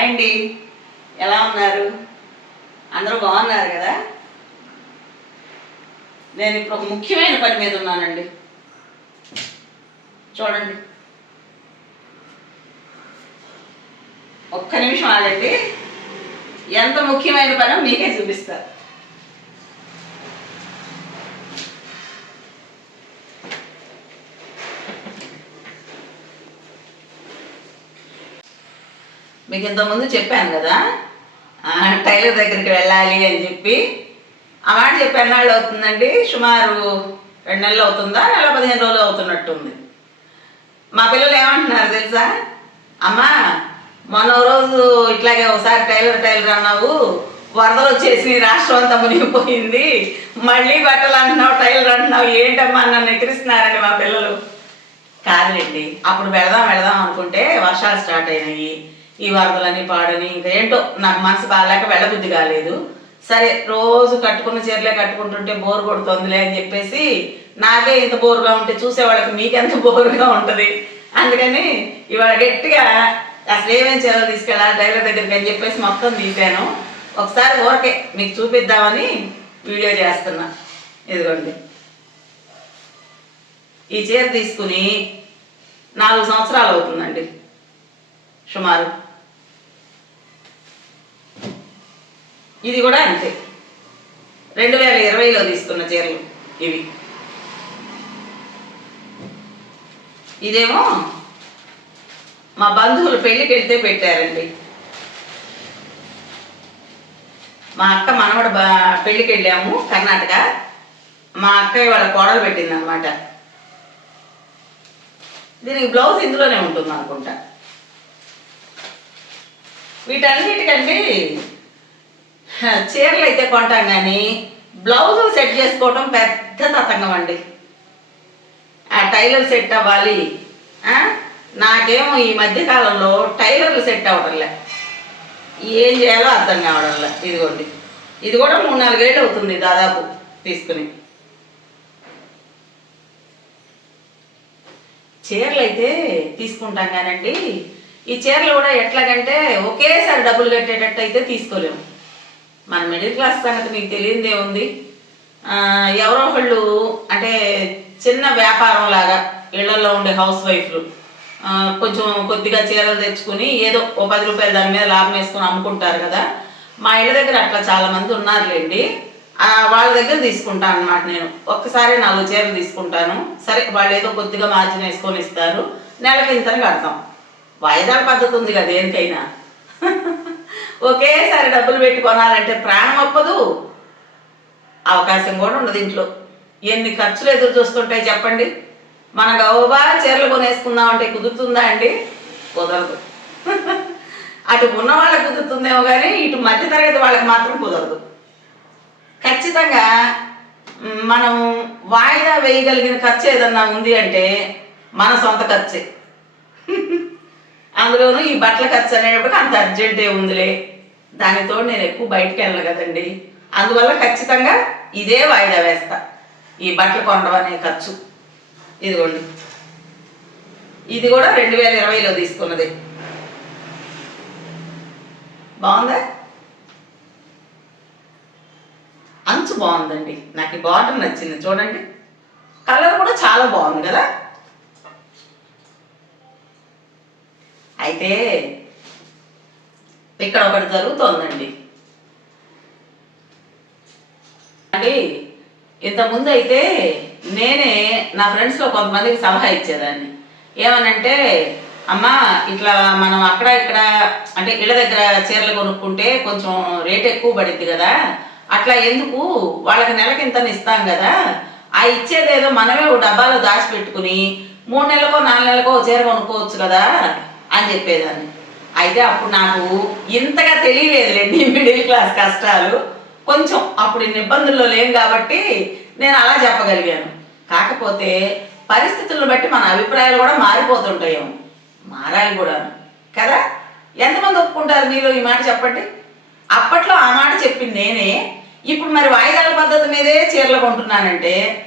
Hi అండి ఎలా ఉన్నారు? అందరూ బాగున్నారు కదా? నేను ఇప్పుడు ఒక ముఖ్యమైన పని మీద ఉన్నానండి. చూడండి. ఒక్క నిమిషం ఆగండి. ఎంత ముఖ్యమైన పనో మీకే చూపిస్తారు మీకు ఇంతకుముందు చెప్పాను కదా? టైలర్ దగ్గరికి వెళ్ళాలి అని చెప్పి. ఆ మాట చెప్పి ఎన్నాళ్ళు అవుతుందండి? సుమారు రెండు నెలలు అవుతుందా? నెల పదిహేను రోజులు అవుతున్నట్టుంది. మా పిల్లలు ఏమంటున్నారు తెలుసా? అమ్మా మొన్న రోజు ఇట్లాగే ఒకసారి టైలర్ టైలర్ అన్నావు. వరదలు వచ్చేసి రాష్ట్రం అంతా మునిగిపోయింది. మళ్ళీ బట్టలు అంటున్నావు టైలర్ అంటున్నావు. ఏంటమ్మా నన్ను ఎక్కిరిస్తున్నారండి మా పిల్లలు? కాదులేండి అప్పుడు వెళదాం వెళదాం అనుకుంటే వర్షాలు స్టార్ట్ అయినాయి. ఈ వరదలని పాడని ఇంకా ఏంటో నాకు మనసు బాగాలేక వెళ్ళబుద్ధి కాలేదు. సరే రోజు కట్టుకున్న చీరలే కట్టుకుంటుంటే బోర్ కొడుతుందిలే అని చెప్పేసి నాకే ఇంత బోరుగా ఉంటే చూసే వాళ్ళకి మీకెంత బోరుగా ఉంటుంది? అందుకని ఇవాళ గట్టిగా అసలు ఏమేం చీరలు తీసుకెళ్ళాలి డైవర్ దగ్గరికి అని చెప్పేసి మొత్తం తీసాను ఒకసారి ఊరకే మీకు చూపిద్దామని వీడియో చేస్తున్నా. ఇదిగోండి. ఈ చీర తీసుకుని నాలుగు సంవత్సరాలు అవుతుందండి. సుమారు. ఇది కూడా అంతే. రెండు వేల ఇరవైలో తీసుకున్న చీరలు ఇవి. ఇదేమో మా బంధువులు పెళ్ళికి వెళ్తే పెట్టారండి. మా అక్క మనవడు బా పెళ్ళికి వెళ్ళాము కర్ణాటక. మా అక్కయ్య వాళ్ళ కోడలు పెట్టింది అనమాట దీనికి బ్లౌజ్ ఇందులోనే ఉంటుంది అనుకుంటా వీటన్నిటికంటే చీరలు అయితే కొంటాం కానీ బ్లౌజులు సెట్ చేసుకోవటం పెద్ద తతంగం అండి. ఆ టైలర్ సెట్ అవ్వాలి. నాకేమో ఈ మధ్యకాలంలో టైలర్లు సెట్ అవ్వడంలే ఏం చేయాలో అర్థం కావడంలే ఇదిగోండి. ఇది కూడా మూడు నాలుగేళ్ళు అవుతుంది దాదాపు తీసుకుని. చీరలు అయితే తీసుకుంటాం కానండి ఈ చీరలు కూడా ఎట్లాగంటే ఒకేసారి డబ్బులు కట్టేటట్టు అయితే తీసుకోలేము. మన మిడిల్ క్లాస్ సంగతి మీకు తెలియదే ఉంది. ఎవరో ఒకళ్ళు అంటే చిన్న వ్యాపారం లాగా ఇళ్ళలో ఉండే హౌస్ వైఫ్లు కొంచెం కొద్దిగా చీరలు తెచ్చుకుని ఏదో ఓ పది రూపాయలు దాని మీద లాభం వేసుకొని అమ్ముకుంటారు కదా. మా ఇళ్ళ దగ్గర అట్లా చాలా మంది ఉన్నారులేండి. వాళ్ళ దగ్గర తీసుకుంటాను అనమాట నేను. ఒక్కసారి నాలుగు చీరలు తీసుకుంటాను. సరే వాళ్ళు ఏదో కొద్దిగా మార్జిన్ వేసుకొని ఇస్తారు. నెలకి ఇంతని కడతాం. వాయిదాల పద్ధతి ఉంది కదా దేనికైనా. ఒకేసారి డబ్బులు పెట్టి కొనాలంటే ప్రాణం ఒప్పదు అవకాశం కూడా ఉండదు ఇంట్లో. ఎన్ని ఖర్చులు ఎదురు చూస్తుంటాయి చెప్పండి. మన గౌబా చీరలు కొనేసుకుందాం అంటే కుదురుతుందా అండి? కుదరదు. అటు ఉన్న వాళ్ళకి కుదురుతుందేమో కానీ ఇటు మధ్యతరగతి వాళ్ళకి మాత్రం కుదరదు. ఖచ్చితంగా మనం వాయిదా వేయగలిగిన ఖర్చు ఏదన్నా ఉంది అంటే మన సొంత ఖర్చే. అందులోనూ ఈ బట్టల ఖర్చు అనేటప్పటికి అంత అర్జెంటే ఉందిలే. దానితో నేను ఎక్కువ బయటకు వెళ్ళను కదండి. అందువల్ల ఖచ్చితంగా ఇదే వాయిదా వేస్తా. ఈ బట్టలు కొనడం అనే ఖర్చు. ఇదిగోండి. ఇది కూడా రెండు వేల ఇరవైలో తీసుకున్నది. బాగుందా? అంచు బాగుందండి. నాకు ఈ బార్డర్ నచ్చింది. చూడండి. కలర్ కూడా చాలా బాగుంది కదా? అయితే ఇక్కడ ఒకటి జరుగుతోందండి. అండి ఇంతకుముందు అయితే నేనే నా ఫ్రెండ్స్లో కొంతమందికి సలహా ఇచ్చేదాన్ని. ఏమనంటే అమ్మా ఇట్లా మనం అక్కడ ఇక్కడ అంటే ఇళ్ళ దగ్గర చీరలు కొనుక్కుంటే కొంచెం రేట్ ఎక్కువ పడింది కదా అట్లా ఎందుకు? వాళ్ళకి నెలకి ఇంత ఇస్తాం కదా ఆ ఇచ్చేదేదో మనమే ఒక డబ్బాలో దాచిపెట్టుకుని మూడు నెలలకో నాలుగు నెలలకో చీర కొనుక్కోవచ్చు కదా. అని చెప్పేదాన్ని. అయితే అప్పుడు నాకు ఇంతగా తెలియలేదులేండి మిడిల్ క్లాస్ కష్టాలు. కొంచెం అప్పుడు ఇన్ని ఇబ్బందుల్లో లేం కాబట్టి నేను అలా చెప్పగలిగాను. కాకపోతే పరిస్థితులను బట్టి మన అభిప్రాయాలు కూడా మారిపోతుంటాయేమో. మారాలి కూడా కదా? ఎంతమంది ఒప్పుకుంటారు మీరు ఈ మాట చెప్పండి? అప్పట్లో ఆ మాట చెప్పింది నేనే. ఇప్పుడు మరి వాయిదాల పద్ధతి మీదే చీరలు కొంటున్నానంటే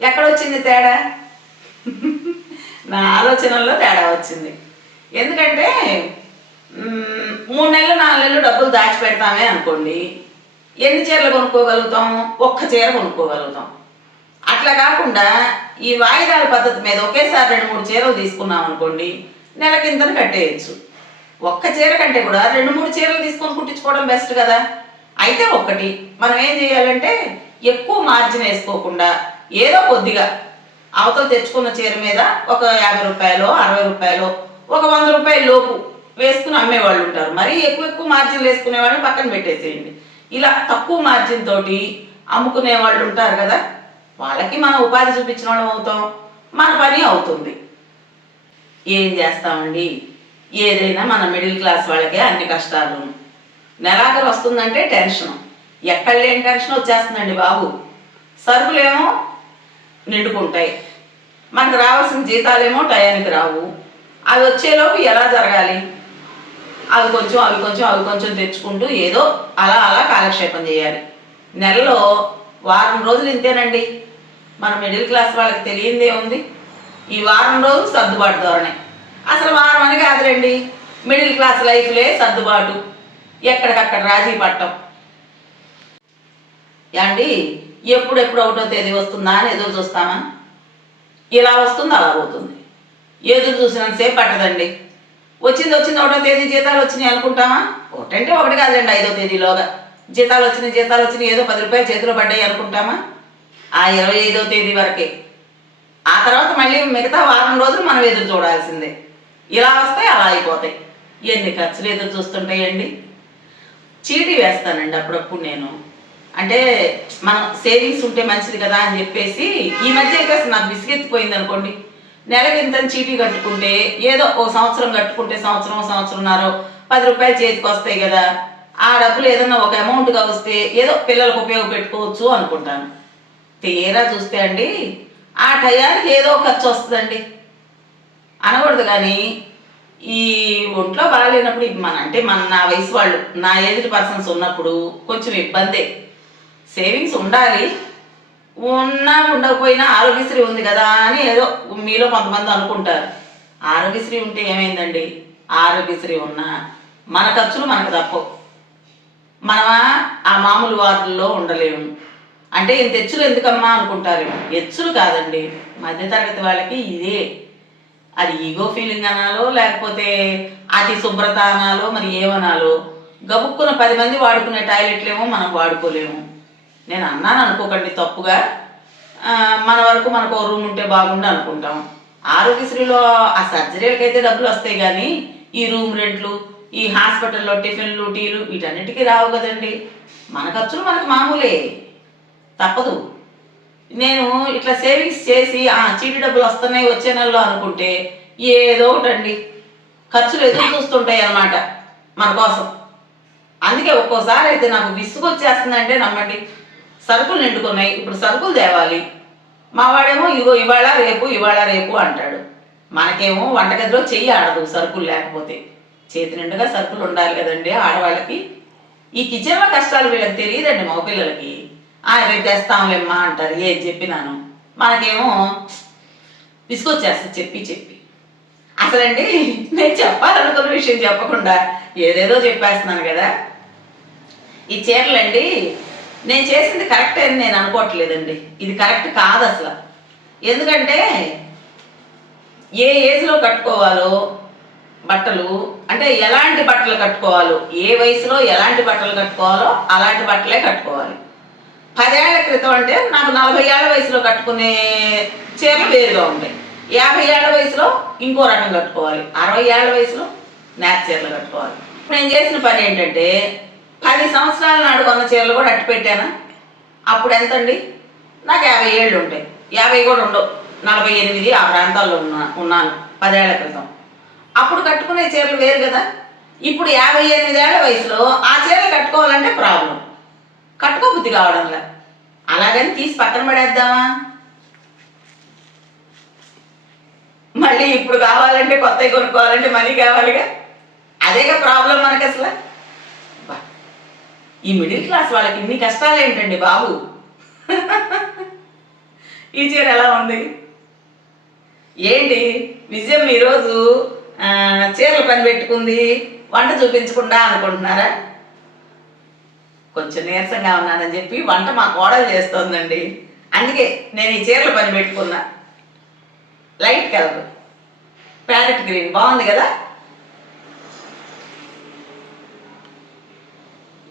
ఎక్కడొచ్చింది తేడా? నా ఆలోచనల్లో తేడా వచ్చింది. ఎందుకంటే మూడు నెలలు నాలుగు నెలలు డబ్బులు దాచిపెడతామే అనుకోండి. ఎన్ని చీరలు కొనుక్కోగలుగుతాం? ఒక్క చీర కొనుక్కోగలుగుతాం. అట్లా కాకుండా ఈ వాయిదాల పద్ధతి మీద ఒకేసారి రెండు మూడు చీరలు తీసుకున్నాం అనుకోండి నెల కిందన కట్టేయచ్చు. ఒక్క చీర కంటే కూడా రెండు మూడు చీరలు తీసుకొని కుట్టించుకోవడం బెస్ట్ కదా. అయితే ఒక్కటి మనం ఏం చేయాలంటే ఎక్కువ మార్జిన్ వేసుకోకుండా ఏదో కొద్దిగా అవతల తెచ్చుకున్న చీర మీద ఒక యాభై రూపాయలు అరవై రూపాయలు ఒక వంద రూపాయల లోపు వేసుకుని అమ్మేవాళ్ళు ఉంటారు. మరీ ఎక్కువ ఎక్కువ మార్జిన్ వేసుకునే వాళ్ళని పక్కన పెట్టేసేయండి. ఇలా తక్కువ మార్జిన్ తోటి అమ్ముకునే వాళ్ళు ఉంటారు కదా వాళ్ళకి మనం ఉపాధి చూపించిన వాళ్ళం అవుతాం. మన పని అవుతుంది. ఏం చేస్తామండి? ఏదైనా మన మిడిల్ క్లాస్ వాళ్ళకే అన్ని కష్టాలు. నెలాఖరు వస్తుందంటే టెన్షన్ ఎక్కడ లేని టెన్షన్ వచ్చేస్తుందండి బాబు. సరుకులేమో నిండుకుంటాయి. మనకు రావాల్సిన జీతాలేమో టయానికి రావు. అవి వచ్చేలోపు ఎలా జరగాలి? అవి కొంచెం అవి కొంచెం అవి కొంచెం తెచ్చుకుంటూ ఏదో అలా అలా కాలక్షేపం చేయాలి. నెలలో వారం రోజులు ఇంతేనండి. మన మిడిల్ క్లాస్ వాళ్ళకి తెలియందే ఉంది. ఈ వారం రోజులు సర్దుబాటు ధోరణి. అసలు వారం అని కాదులేండి. మిడిల్ క్లాస్ లైఫ్లే సర్దుబాటు. ఎక్కడికక్కడ రాజీ పట్టం. యాండి ఎప్పుడెప్పుడు ఒకటో తేదీ వస్తుందా అని ఎదురు చూస్తామా? ఇలా వస్తుంది అలా పోతుంది. ఎదురు చూసినంతసేపు పట్టదండి. వచ్చింది వచ్చింది ఒకటో తేదీ జీతాలు వచ్చినాయి అనుకుంటామా? ఒకటంటే ఒకటి కాదండి ఐదో తేదీలోగా. జీతాలు వచ్చినాయి జీతాలు వచ్చినాయి ఏదో పది రూపాయలు చేతిలో పడ్డాయి అనుకుంటామా? ఆ ఇరవై ఐదో తేదీ వరకే. ఆ తర్వాత మళ్ళీ మిగతా వారం రోజులు మనం ఎదురు చూడాల్సిందే. ఇలా వస్తాయి అలా అయిపోతాయి. ఎన్ని ఖర్చులు ఎదురు చూస్తుంటాయండి? చీటీ వేస్తానండి అప్పుడప్పుడు నేను. అంటే మనం సేవింగ్స్ ఉంటే మంచిది కదా అని చెప్పేసి ఈ మధ్య అయితే అసలు నాకు విసిగెత్తిపోయింది అనుకోండి నెలకి ఇంత చీటీ కట్టుకుంటే ఏదో ఓ సంవత్సరం కట్టుకుంటే సంవత్సరం సంవత్సరంన్నర పది రూపాయలు చేతికి వస్తాయి కదా. ఆ డబ్బులు ఏదన్నా ఒక అమౌంట్గా వస్తే ఏదో పిల్లలకు ఉపయోగపెట్టుకోవచ్చు అనుకుంటాను. తీరా చూస్తే అండి ఆ టయానికి ఏదో ఖర్చు వస్తుందండి. అనకూడదు కానీ ఈ ఒంట్లో బాగాలేనప్పుడు మన అంటే మన నా వయసు వాళ్ళు నా ఏజ్డ్ పర్సన్స్ ఉన్నప్పుడు కొంచెం ఇబ్బందే. సేవింగ్స్ ఉండాలి ఉన్నా ఉండకపోయినా ఆరోగ్యశ్రీ ఉంది కదా అని ఏదో మీలో కొంతమంది అనుకుంటారు. ఆరోగ్యశ్రీ ఉంటే ఏమైందండి? ఆరోగ్యశ్రీ ఉన్నా మన ఖర్చులు మనకు తప్పవు. మనమా ఆ మామూలు వార్డుల్లో ఉండలేము. అంటే ఇంత ఎచ్చులు ఎందుకమ్మా అనుకుంటారేమో. ఎచ్చులు కాదండి. మధ్యతరగతి వాళ్ళకి ఇదే. అది ఈగో ఫీలింగ్ అనాలో లేకపోతే అతి శుభ్రత అనాలో మరి ఏమనాలో? గబుక్కున పది మంది వాడుకునే టాయిలెట్లేమో మనం వాడుకోలేము. నేను అన్నాను అనుకోకండి తప్పుగా. మన వరకు మనకు ఓ రూమ్ ఉంటే బాగుండు అనుకుంటాం. ఆరోగ్యశ్రీలో ఆ సర్జరీలకి అయితే డబ్బులు వస్తాయి కానీ ఈ రూమ్ రెంట్లు ఈ హాస్పిటల్లో టిఫిన్లు టీలు వీటన్నిటికీ రావు కదండి. మన ఖర్చులు మనకు మామూలే. తప్పదు. నేను ఇట్లా సేవింగ్స్ చేసి ఆ చీటి డబ్బులు వస్తున్నాయి వచ్చే నెలలో అనుకుంటే ఏదో ఒకటండి. ఖర్చులు ఎదురు చూస్తుంటాయి అన్నమాట మన కోసం. అందుకే ఒక్కోసారి అయితే నాకు విసుగు వచ్చేస్తుందంటే నమ్మండి. సరుకులు నిండుకున్నాయి ఇప్పుడు సరుకులు తేవాలి. మావాడేమో ఇగో ఇవాళ రేపు ఇవాళ రేపు అంటాడు. మనకేమో వంటగదిలో చెయ్యి ఆడదు సరుకులు లేకపోతే. చేతి నిండుగా సరుకులు ఉండాలి కదండి ఆడవాళ్ళకి. ఈ కిచెన్లో కష్టాలు వీళ్ళకి తెలియదండి మగపిల్లలకి ఆ రేపు తెస్తాంలేమ్మా అంటారు. ఏది చెప్పినాను. మనకేమో విసుగొచ్చేస్తుంది చెప్పి చెప్పి. అసలండి నేను చెప్పాలనుకున్న విషయం చెప్పకుండా ఏదేదో చెప్పేస్తున్నాను కదా. ఈ చీరలండి నేను చేసింది కరెక్ట్ అని నేను అనుకోవట్లేదండి. ఇది కరెక్ట్ కాదు అసలు. ఎందుకంటే ఏ ఏజ్లో కట్టుకోవాలో బట్టలు అంటే ఎలాంటి బట్టలు కట్టుకోవాలో ఏ వయసులో ఎలాంటి బట్టలు కట్టుకోవాలో అలాంటి బట్టలే కట్టుకోవాలి. పదేళ్ళ క్రితం అంటే నాకు నలభై ఏళ్ళ వయసులో కట్టుకునే చీరలు వేరుగా ఉంటాయి. యాభై ఏళ్ళ వయసులో ఇంకో రకం కట్టుకోవాలి. అరవై ఏళ్ళ వయసులో నేత చీరలు కట్టుకోవాలి. నేను చేసిన పని ఏంటంటే పది సంవత్సరాల నాడు కొన్న చీరలు కూడా అట్టు పెట్టాను? అప్పుడు ఎంతండి? నాకు యాభై ఏళ్ళు ఉంటాయి. యాభై కూడా ఉండవు. నలభై ఎనిమిది ఆ ప్రాంతాల్లో ఉన్నా ఉన్నాను పదేళ్ళ క్రితం. అప్పుడు కట్టుకునే చీరలు వేరు కదా. ఇప్పుడు యాభై ఎనిమిదేళ్ళ వయసులో ఆ చీరలు కట్టుకోవాలంటే ప్రాబ్లం. కట్టుకోబుద్ధి కావడంలా. అలాగని తీసి పక్కన పడేద్దామా? మళ్ళీ ఇప్పుడు కావాలంటే కొత్తవి కొనుక్కోవాలంటే మనీ కావాలిగా? అదేగా ప్రాబ్లం మనకి అసలు ఈ మిడిల్ క్లాస్ వాళ్ళకి ఇన్ని కష్టాలు ఏంటండి బాబు? ఈ చీర ఎలా ఉంది? ఏంటి? విజయం ఈరోజు చీరలు పని పెట్టుకుంది వంట చూపించకుండా అనుకుంటున్నారా? కొంచెం నీరసంగా ఉన్నానని చెప్పి వంట మా కోడలు చేస్తోందండి. అందుకే నేను ఈ చీరలు పని పెట్టుకున్నా. లైట్ కలర్ ప్యారెట్ గ్రీన్ బాగుంది కదా?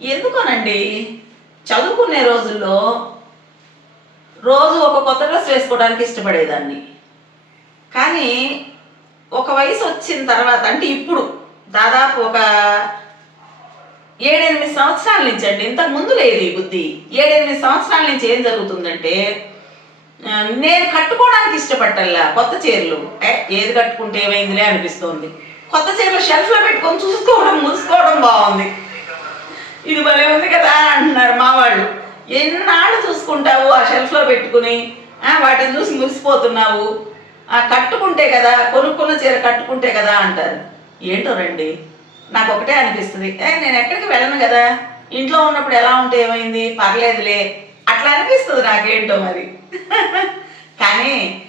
ఎందుకోనండి? చదువుకునే రోజుల్లో రోజు ఒక కొత్త డ్రెస్ వేసుకోవడానికి ఇష్టపడేదాన్ని. కానీ ఒక వయసు వచ్చిన తర్వాత అంటే ఇప్పుడు దాదాపు ఒక ఏడెనిమిది సంవత్సరాల నుంచి అండి ఇంతకు ముందు లేదు ఈ బుద్ధి. ఏడెనిమిది సంవత్సరాల నుంచి ఏం జరుగుతుందంటే నేను కట్టుకోవడానికి ఇష్టపట్టల్లా కొత్త చీరలు. ఏది కట్టుకుంటే ఏమైందిలే అనిపిస్తుంది. కొత్త చీరలు షెల్ఫ్లో పెట్టుకొని చూసుకోవడం ముసుకోవడం బాగుంది. ఇది భలే ఉంది కదా అంటున్నారు మా వాళ్ళు. ఎన్నాళ్ళు చూసుకుంటావు ఆ షెల్ఫ్లో పెట్టుకుని? వాటిని చూసి మురిసిపోతున్నావు. ఆ, కట్టుకుంటే కదా కొనుక్కున్న చీర కట్టుకుంటే కదా అంటారు. ఏంటో రండి నాకు ఒకటే అనిపిస్తుంది. ఏ నేను ఎక్కడికి వెళ్ళను కదా? ఇంట్లో ఉన్నప్పుడు ఎలా ఉంటే ఏమైంది? పర్లేదులే. అట్లా అనిపిస్తుంది నాకేంటో మరి. కానీ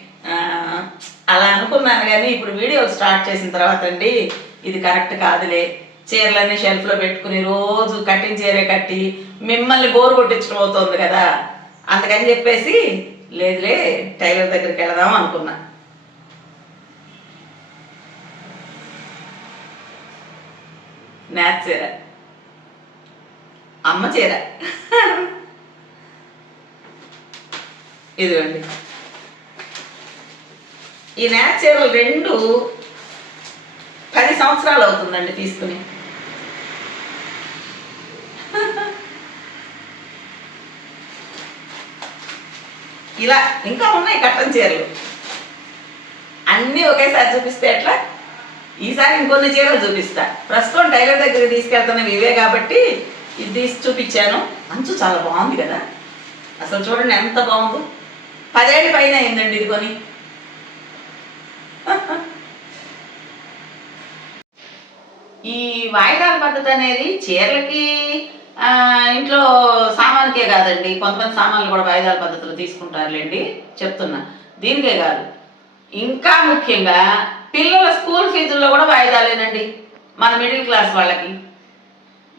అలా అనుకున్నాను కానీ ఇప్పుడు వీడియో స్టార్ట్ చేసిన తర్వాత అండి ఇది కరెక్ట్ కాదులే. చీరలన్నీ షెల్ఫ్లో పెట్టుకుని రోజు కట్టిన చీరే కట్టి మిమ్మల్ని బోరు కొట్టించడం కదా. అందుకని చెప్పేసి లేదులే టైలర్ దగ్గరికి వెళదాం అనుకున్నా. నాచ్ చీర. అమ్మ చీర. ఇదిగోండి. ఈ నాచ్ రెండు పది సంవత్సరాలు అవుతుందండి తీసుకుని. ఇలా ఇంకా ఉన్నాయి కట్టం చీరలు. అన్నీ ఒకేసారి చూపిస్తే ఎట్లా? ఈసారి ఇంకొన్ని చీరలు చూపిస్తా. ప్రస్తుతం టైలర్ దగ్గర తీసుకెళ్తున్నాం ఇవే కాబట్టి ఇది తీసి చూపించాను. అంచు చాలా బాగుంది కదా. అసలు చూడండి ఎంత బాగుందో. పదేళ్ళు పైన అయిందండి ఇది కొని. ఈ వాయిదాల పద్ధతి అనేది చీరలకి ఇంట్లో సామాన్కే కాదండి. కొంతమంది సామాన్లు కూడా వాయిదాల పద్ధతిలో తీసుకుంటారులేండి. చెప్తున్నా. దీనికే కాదు. ఇంకా ముఖ్యంగా పిల్లల స్కూల్ ఫీజుల్లో కూడా వాయిదాలేనండి. మన మిడిల్ క్లాస్ వాళ్ళకి.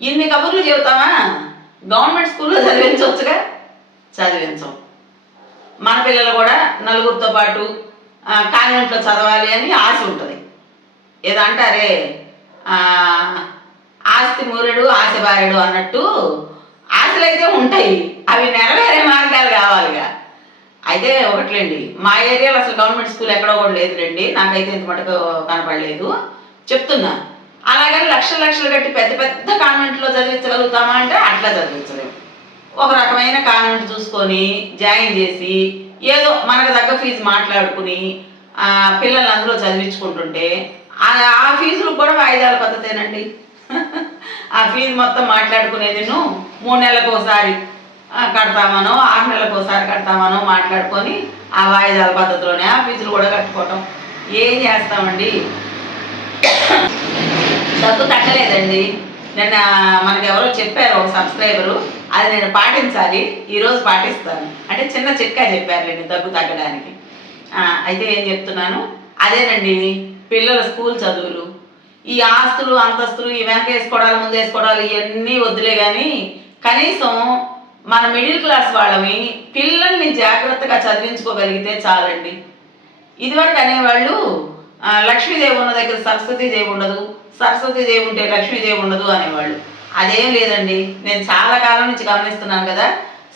ఇన్ని కబుర్లు చెబుతామా? గవర్నమెంట్ స్కూల్లో చదివించవచ్చుగా చదివించం. మన పిల్లలు కూడా నలుగురితో పాటు కాన్వెంట్లో చదవాలి అని ఆశ ఉంటుంది. ఏదో అంటారే ఆస్తి మూరడు ఆశ బారడు అన్నట్టు ఆశలు అయితే ఉంటాయి. అవి నెరవేరే మార్గాలు కావాలిగా. అయితే ఒకట్లేండి మా ఏరియాలో అసలు గవర్నమెంట్ స్కూల్ ఎక్కడో కూడా లేదులేండి నాకైతే ఇంత మటుకు కనపడలేదు. చెప్తున్నా. అలాగని లక్షలు లక్షలు కట్టి పెద్ద పెద్ద కాన్వెంట్లో చదివించగలుగుతామా అంటే అట్లా చదివించలేము. ఒక రకమైన కాన్వెంట్ చూసుకొని జాయిన్ చేసి ఏదో మనకు తగ్గ ఫీజు మాట్లాడుకుని పిల్లలందరూ చదివించుకుంటుంటే ఆ ఆ ఫీజులు కూడా వాయిదాల పద్ధతేనండి. ఆ ఫీజు మొత్తం మాట్లాడుకునేది నువ్వు మూడు నెలలకు ఒకసారి కడతామనో ఆరు నెలలకు ఒకసారి కడతామనో మాట్లాడుకొని ఆ వాయిదాల పద్ధతిలోనే ఆ ఫీజులు కూడా కట్టుకోవటం. ఏం చేస్తామండి? డబ్బు తగ్గలేదండి నిన్న మనకెవరో చెప్పారు ఒక సబ్స్క్రైబరు అది నేను పాటించాలి ఈరోజు పాటిస్తాను. అంటే చిన్న చిట్కా చెప్పారులేండి దగ్గు తగ్గడానికి. అయితే ఏం చెప్తున్నాను? అదేనండి పిల్లల స్కూల్ చదువులు. ఈ ఆస్తులు అంతస్తులు ఈ వెనక వేసుకోవడాలు ముందు వేసుకోవడాలు ఇవన్నీ వద్దులే కానీ కనీసం మన మిడిల్ క్లాస్ వాళ్ళమి పిల్లల్ని జాగ్రత్తగా చదివించుకోగలిగితే చాలండి. ఇదివరకు అనేవాళ్ళు లక్ష్మీదేవి ఉన్న దగ్గర సరస్వతీదేవి ఉండదు సరస్వతీదేవి ఉంటే లక్ష్మీదేవి ఉండదు అనేవాళ్ళు. అదేం లేదండి నేను చాలా కాలం నుంచి గమనిస్తున్నాను కదా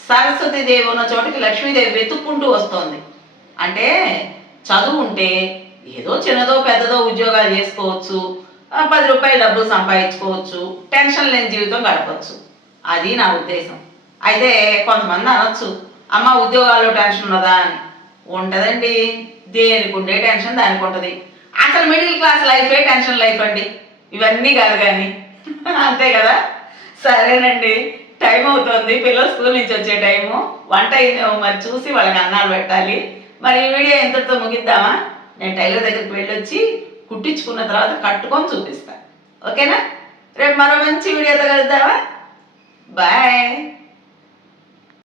సరస్వతీదేవి ఉన్న చోటకి లక్ష్మీదేవి వెతుక్కుంటూ వస్తోంది. అంటే చదువు ఉంటే ఏదో చిన్నదో పెద్దదో ఉద్యోగాలు చేసుకోవచ్చు పది రూపాయలు డబ్బులు సంపాదించుకోవచ్చు. టెన్షన్ లేని జీవితం గడపచ్చు. అది నా ఉద్దేశం. అయితే కొంతమంది అనొచ్చు అమ్మ ఉద్యోగాల్లో టెన్షన్ ఉన్నదా? అని. ఉంటుందండి. దేనికి ఉండే టెన్షన్ దానికి ఉంటుంది. అసలు మిడిల్ క్లాస్ లైఫే టెన్షన్ లైఫ్ అండి. ఇవన్నీ కాదు కానీ. అంతే కదా? సరేనండి. టైం అవుతుంది. పిల్లలు స్కూల్ నుంచి వచ్చే టైము. వంట అయిందేమో మరి చూసి వాళ్ళకి అన్నాలు పెట్టాలి. మరి ఈ వీడియో ఎంతటితో ముగిద్దామా? నేను టైలర్ దగ్గరికి వెళ్ళొచ్చి కుట్టించుకున్న తర్వాత కట్టుకొని చూపిస్తాను. ఓకేనా? రేపు మరో మంచి వీడియోతో కలుద్దామా? బాయ్.